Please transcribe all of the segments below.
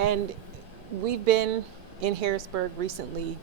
And we've been in Harrisburg recently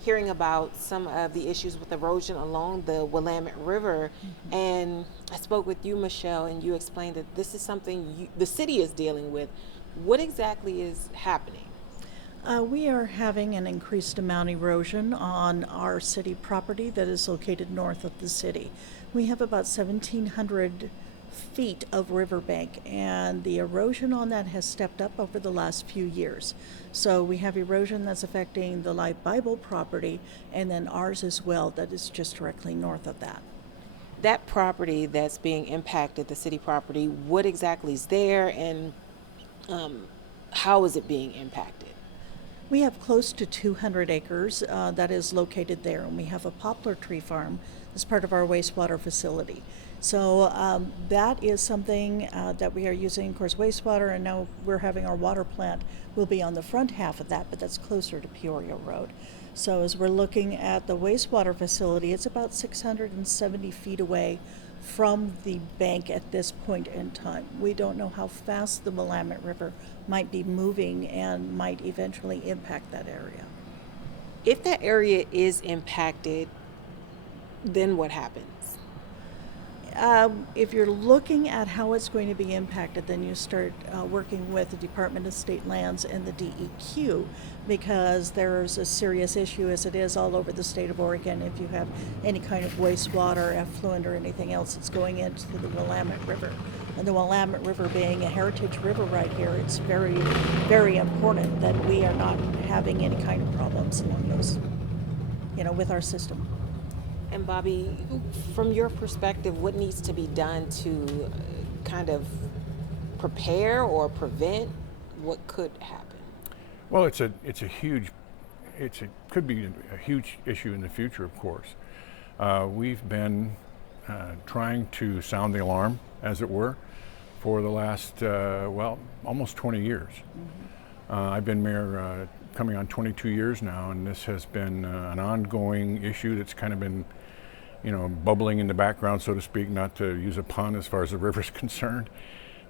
hearing about some of the issues with erosion along the Willamette River. And I spoke with you, Michelle, and you explained that this is something the city is dealing with. What exactly is happening? We are having an increased amount of erosion on our city property that is located north of the city. We have about 1,700 feet of riverbank, and the erosion on that has stepped up over the last few years. So we have erosion that's affecting the Life Bible property, and then ours as well, that is just directly north of that. That property that's being impacted, the city property, what exactly is there, and how is it being impacted? We have close to 200 acres that is located there, and we have a poplar tree farm as part of our wastewater facility. So that is something that we are using, of course, wastewater, and now we're having our water plant will be on the front half of that, but that's closer to Peoria Road. So as we're looking at the wastewater facility, it's about 670 feet away from the bank at this point in time. We don't know how fast the Willamette River might be moving and might eventually impact that area. If that area is impacted, then what happens? If you're looking at how it's going to be impacted, then you start working with the Department of State Lands and the DEQ, because there's a serious issue, as it is all over the state of Oregon. If you have any kind of wastewater, effluent, or anything else that's going into the Willamette River, and the Willamette River being a heritage river right here, it's very, very important that we are not having any kind of problems along those, with our system. And Bobby, from your perspective, what needs to be done to kind of prepare or prevent what could happen? Well, it could be a huge issue in the future, of course. We've been trying to sound the alarm, as it were, for the last, almost 20 years. I've been mayor coming on 22 years now, and this has been an ongoing issue that's kind of been, bubbling in the background, so to speak, not to use a pun as far as the river's concerned.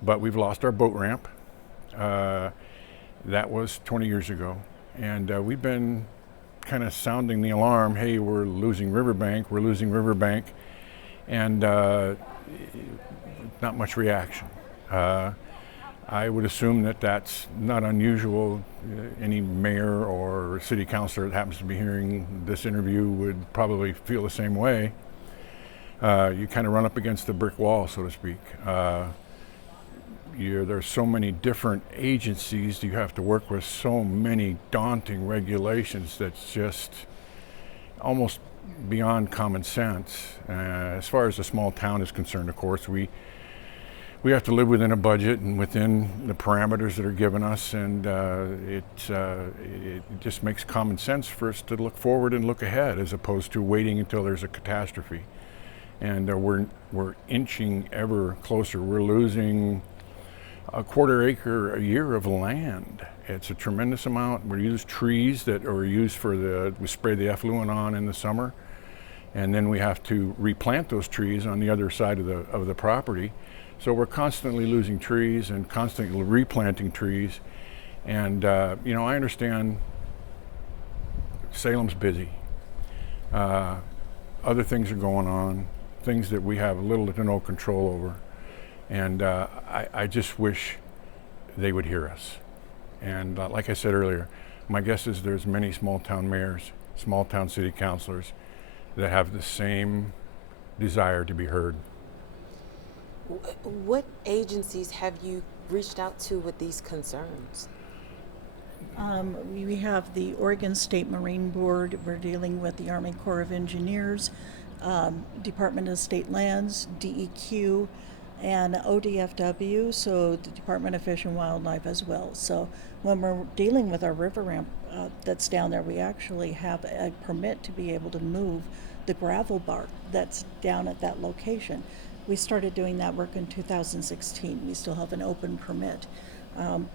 But we've lost our boat ramp. That was 20 years ago. And we've been kind of sounding the alarm, hey, we're losing Riverbank, and not much reaction. I would assume that that's not unusual. Any mayor or city councilor that happens to be hearing this interview would probably feel the same way. You kind of run up against the brick wall, so to speak. There's so many different agencies you have to work with, so many daunting regulations that's just almost beyond common sense. As far as a small town is concerned, of course, we have to live within a budget and within the parameters that are given us, and it just makes common sense for us to look forward and look ahead as opposed to waiting until there's a catastrophe. And we're inching ever closer. We're losing a quarter acre a year of land. It's a tremendous amount. We use trees that are used we spray the effluent on in the summer, and then we have to replant those trees on the other side of the property. So we're constantly losing trees and constantly replanting trees. And, I understand Salem's busy. Other things are going on, things that we have little to no control over. And I just wish they would hear us. And like I said earlier, my guess is there's many small town mayors, small town city councilors that have the same desire to be heard. What agencies have you reached out to with these concerns? We have the Oregon State Marine Board. We're dealing with the Army Corps of Engineers, Department of State Lands, DEQ, and ODFW, so the Department of Fish and Wildlife as well. So when we're dealing with our river ramp that's down there, we actually have a permit to be able to move the gravel bar that's down at that location. We started doing that work in 2016. We still have an open permit.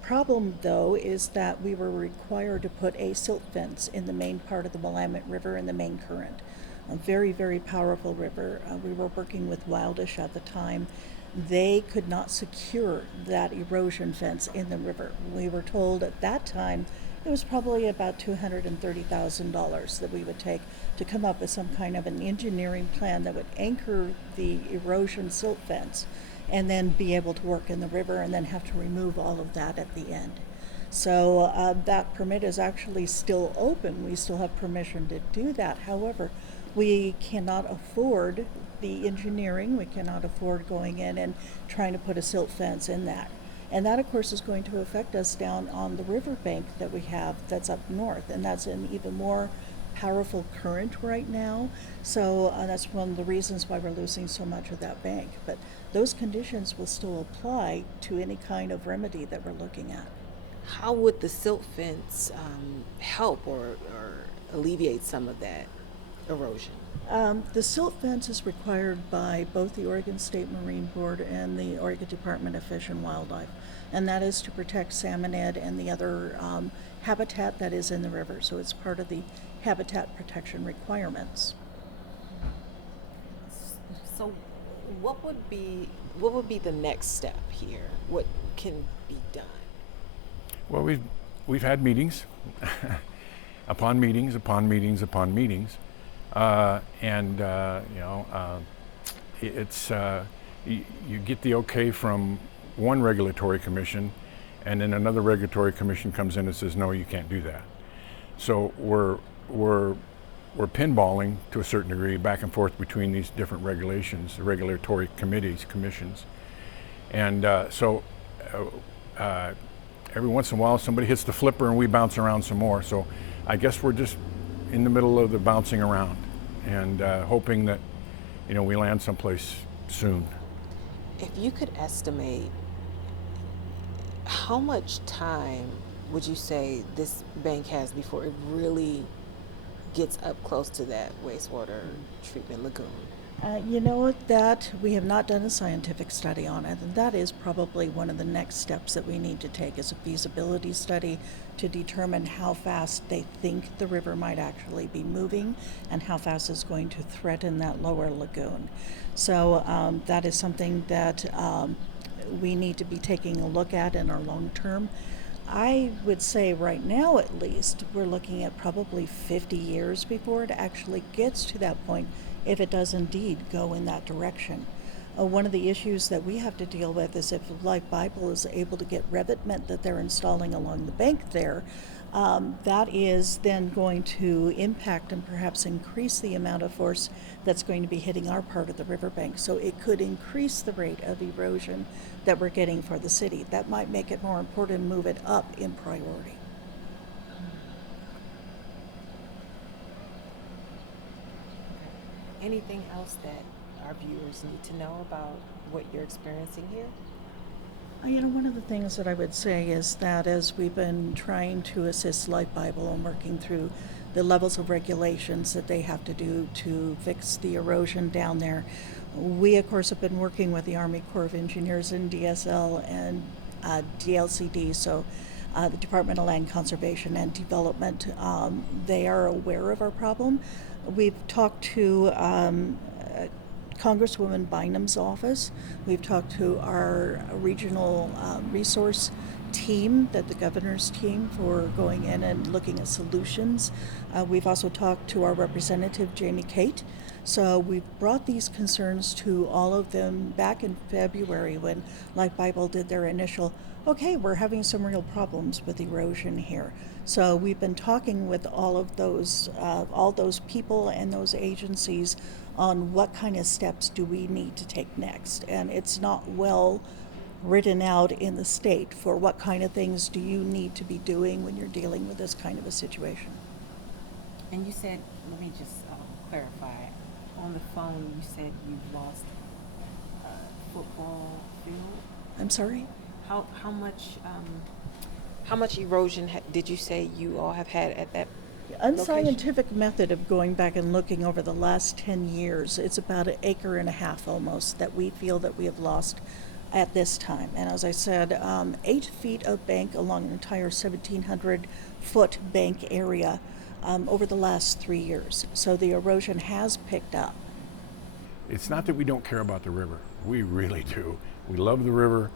Problem, though, is that we were required to put a silt fence in the main part of the Willamette River in the main current. A very, very powerful river. We were working with Wildish at the time, they could not secure that erosion fence in the river. We were told at that time it was probably about $230,000 that we would take to come up with some kind of an engineering plan that would anchor the erosion silt fence and then be able to work in the river and then have to remove all of that at the end. So that permit is actually still open. We still have permission to do that. However, we cannot afford the engineering. We cannot afford going in and trying to put a silt fence in that. And that, of course, is going to affect us down on the riverbank that we have that's up north. And that's an even more powerful current right now. So that's one of the reasons why we're losing so much of that bank. But those conditions will still apply to any kind of remedy that we're looking at. How would the silt fence help or alleviate some of that erosion? The silt fence is required by both the Oregon State Marine Board and the Oregon Department of Fish and Wildlife, and that is to protect salmonid and the other habitat that is in the river. So it's part of the habitat protection requirements. So, what would be the next step here? What can be done? Well, we've had meetings, upon meetings, upon meetings, upon meetings. It's you get the okay from one regulatory commission, and then another regulatory commission comes in and says, no, you can't do that. So we're pinballing to a certain degree back and forth between these different regulations, the regulatory commissions, and every once in a while somebody hits the flipper and we bounce around some more. So I guess we're just in the middle of the bouncing around and hoping that, we land someplace soon. If you could estimate, how much time would you say this bank has before it really gets up close to that wastewater treatment lagoon? That we have not done a scientific study on it, and that is probably one of the next steps that we need to take is a feasibility study to determine how fast they think the river might actually be moving and how fast it's going to threaten that lower lagoon. So that is something that we need to be taking a look at in our long term. I would say right now at least we're looking at probably 50 years before it actually gets to that point, if it does indeed go in that direction. One of the issues that we have to deal with is if Life Bible is able to get revetment that they're installing along the bank there, that is then going to impact and perhaps increase the amount of force that's going to be hitting our part of the riverbank. So it could increase the rate of erosion that we're getting for the city. That might make it more important to move it up in priority. Anything else that our viewers need to know about what you're experiencing here? One of the things that I would say is that as we've been trying to assist Life Bible and working through the levels of regulations that they have to do to fix the erosion down there, we of course have been working with the Army Corps of Engineers and DSL and DLCD, so the Department of Land Conservation and Development. They are aware of our problem. We've talked to Congresswoman Bynum's office. We've talked to our regional resource team, the governor's team, for going in and looking at solutions. We've also talked to our representative, Jamie Kate. So we've brought these concerns to all of them back in February when Life Bible did their initial, okay, we're having some real problems with erosion here. So we've been talking with all those people and those agencies on what kind of steps do we need to take next. And it's not well written out in the state for what kind of things do you need to be doing when you're dealing with this kind of a situation. And you said, let me just clarify, on the phone you said you've lost a football field? I'm sorry? How much erosion did you say you all have had at that Unscientific location? method of going back and looking over the last 10 years, it's about 1.5 acres almost that we feel that we have lost at this time. And as I said, 8 feet of bank along an entire 1,700 foot bank area over the last 3 years. So the erosion has picked up. It's not that we don't care about the river. We really do. We love the river.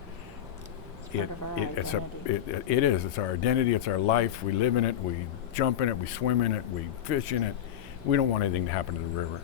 It is. It's our identity. It's our life. We live in it. We jump in it. We swim in it. We fish in it. We don't want anything to happen to the river.